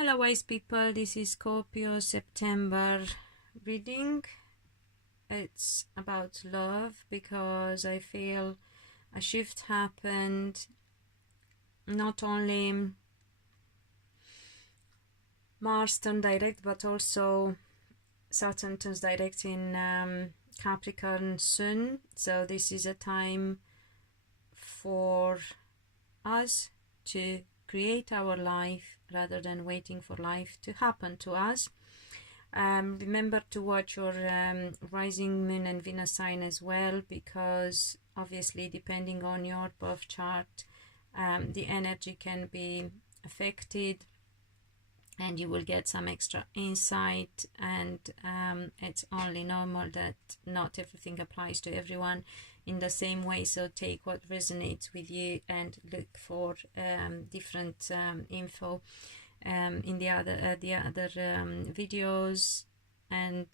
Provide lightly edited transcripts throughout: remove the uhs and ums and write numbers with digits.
Hello wise people, this is Scorpio September reading. It's about love because I feel a shift happened. Not only Mars turned direct, but also Saturn turns direct in Capricorn soon. So this is a time for us to create our life rather than waiting for life to happen to us. Remember to watch your rising moon and Venus sign as well, because obviously depending on your birth chart, the energy can be affected and you will get some extra insight, and it's only normal that not everything applies to everyone in the same way, so take what resonates with you and look for different info in the other videos. And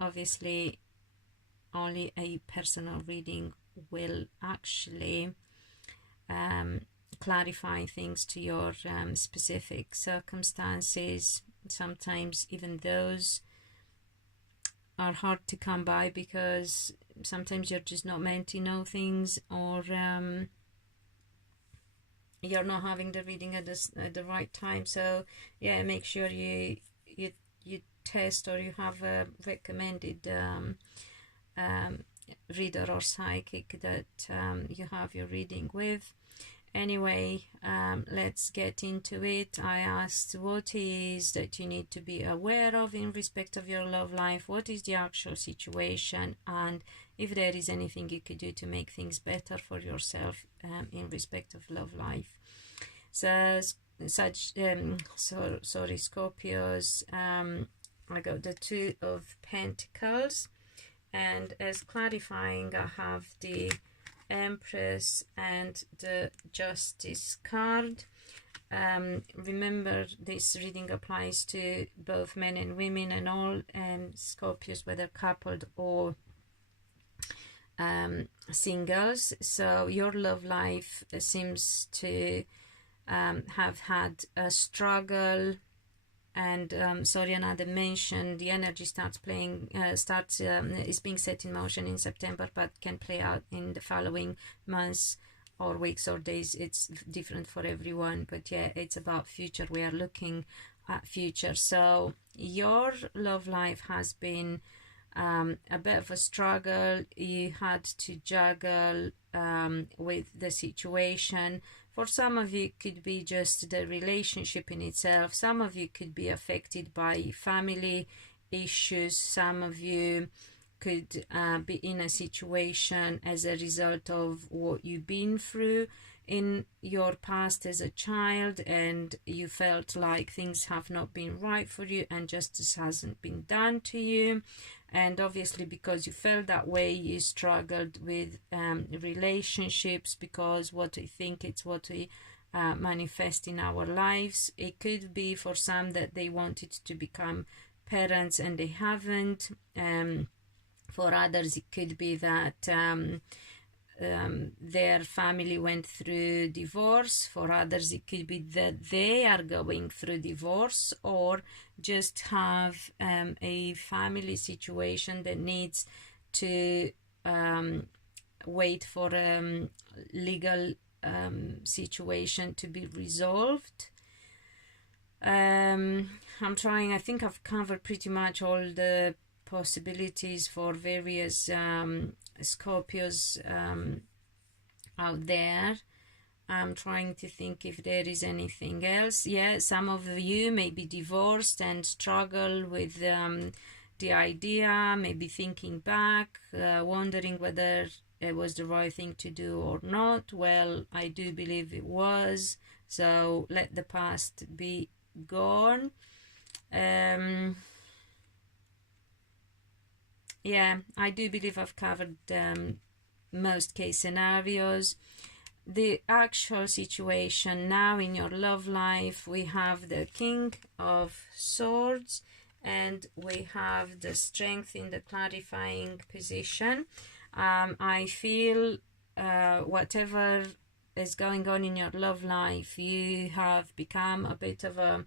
obviously only a personal reading will actually clarify things to your specific circumstances. Sometimes even those are hard to come by because sometimes you're just not meant to know things, or you're not having the reading at the right time. So yeah, make sure you test, or you have a recommended reader or psychic that you have your reading with. Anyway, let's get into it. I asked what is that you need to be aware of in respect of your love life, what is the actual situation, and if there is anything you could do to make things better for yourself in respect of love life. So Scorpios, I got the Two of Pentacles, and as clarifying I have the Empress and the Justice card. Remember, this reading applies to both men and women and all Scorpios, whether coupled or singles. So your love life seems to have had a struggle, and sorry, another mention, the energy starts playing, is being set in motion in September, but can play out in the following months or weeks or days. It's different for everyone, but yeah, it's about future. We are looking at future. So your love life has been a bit of a struggle. You had to juggle with the situation. For some of you, it could be just the relationship in itself. Some of you could be affected by family issues. Some of you could be in a situation as a result of what you've been through in your past as a child, and you felt like things have not been right for you and justice hasn't been done to you. And obviously because you felt that way, you struggled with relationships, because what we think, it's what we manifest in our lives. It could be for some that they wanted to become parents and they haven't. For others, it could be that their family went through divorce. For others, it could be that they are going through divorce, or just have a family situation that needs to wait for a legal situation to be resolved. I think I've covered pretty much all the possibilities for various Scorpios out there. I'm trying to think if there is anything else. Yeah, some of you may be divorced and struggle with the idea, maybe thinking back, wondering whether it was the right thing to do or not. Well, I do believe it was, so let the past be gone. Yeah, I do believe I've covered most case scenarios. The actual situation now in your love life, we have the King of Swords and we have the Strength in the clarifying position. I feel whatever is going on in your love life, you have become a bit of a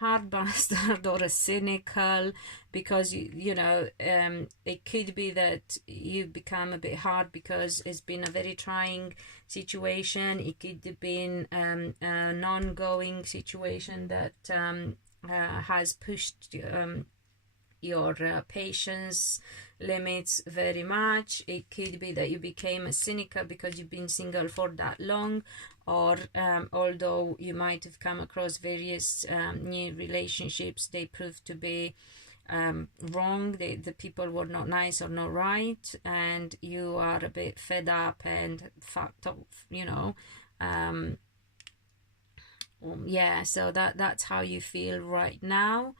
hard bastard or a cynical, because you know, it could be that you've become a bit hard because it's been a very trying situation. It could have been an ongoing situation that has pushed your patience limits very much. It could be that you became a cynical because you've been single for that long, or although you might have come across various new relationships, they proved to be wrong. The people were not nice or not right, and you are a bit fed up and fucked up, you know. Yeah, so that's how you feel right now.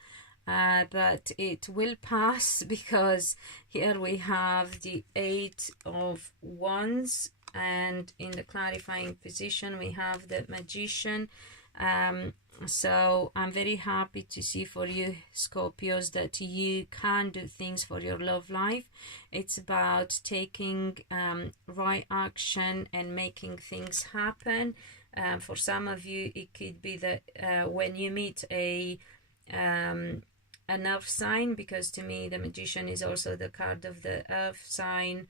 But it will pass, because here we have the 8 of Wands, and in the clarifying position we have the Magician. So I'm very happy to see for you, Scorpios, that you can do things for your love life. It's about taking right action and making things happen. For some of you, it could be that when you meet an earth sign, because to me the Magician is also the card of the earth sign,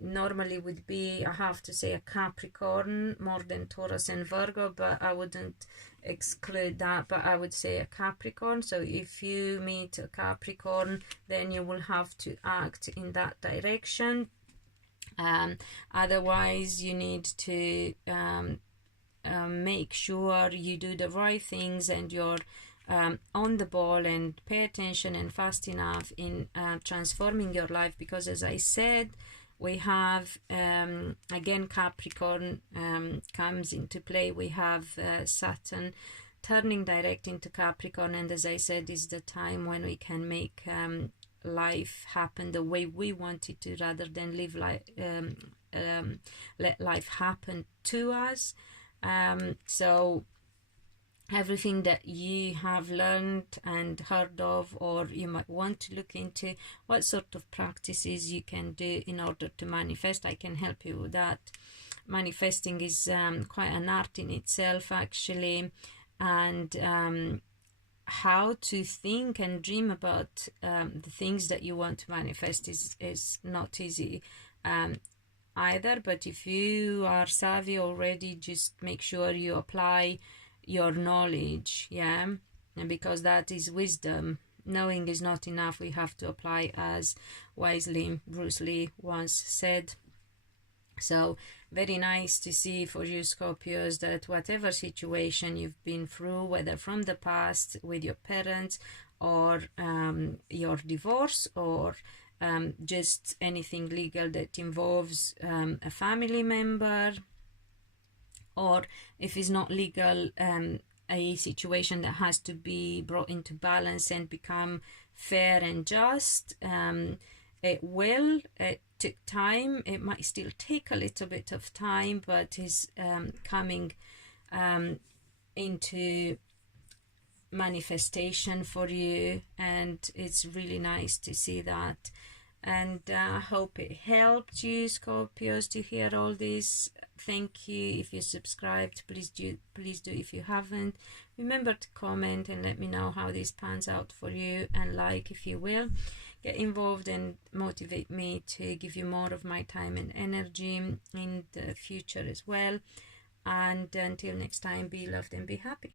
normally would be, I have to say, a Capricorn more than Taurus and Virgo, but I wouldn't exclude that, but I would say a Capricorn. So if you meet a Capricorn, then you will have to act in that direction. Otherwise you need to make sure you do the right things and you're on the ball and pay attention and fast enough in transforming your life, because as I said, we have again Capricorn comes into play. We have Saturn turning direct into Capricorn, and as I said, is the time when we can make life happen the way we want it to, rather than live let life happen to us. So everything that you have learned and heard of, or you might want to look into, what sort of practices you can do in order to manifest, I can help you with that. Manifesting is quite an art in itself, actually, and how to think and dream about the things that you want to manifest is not easy either. But if you are savvy already, just make sure you apply your knowledge, yeah, and because that is wisdom. Knowing is not enough, we have to apply, as wisely Bruce Lee once said. So very nice to see for you, Scorpios, that whatever situation you've been through, whether from the past with your parents, or your divorce, or just anything legal that involves a family member, or if it's not legal, a situation that has to be brought into balance and become fair and just, it will. It took time. It might still take a little bit of time, but is coming into manifestation for you, and it's really nice to see that. And I hope it helped you, Scorpios, to hear all this. Thank you. If you subscribed, please do if you haven't. Remember to comment and let me know how this pans out for you, and like if you will. Get involved and motivate me to give you more of my time and energy in the future as well. And until next time, be loved and be happy.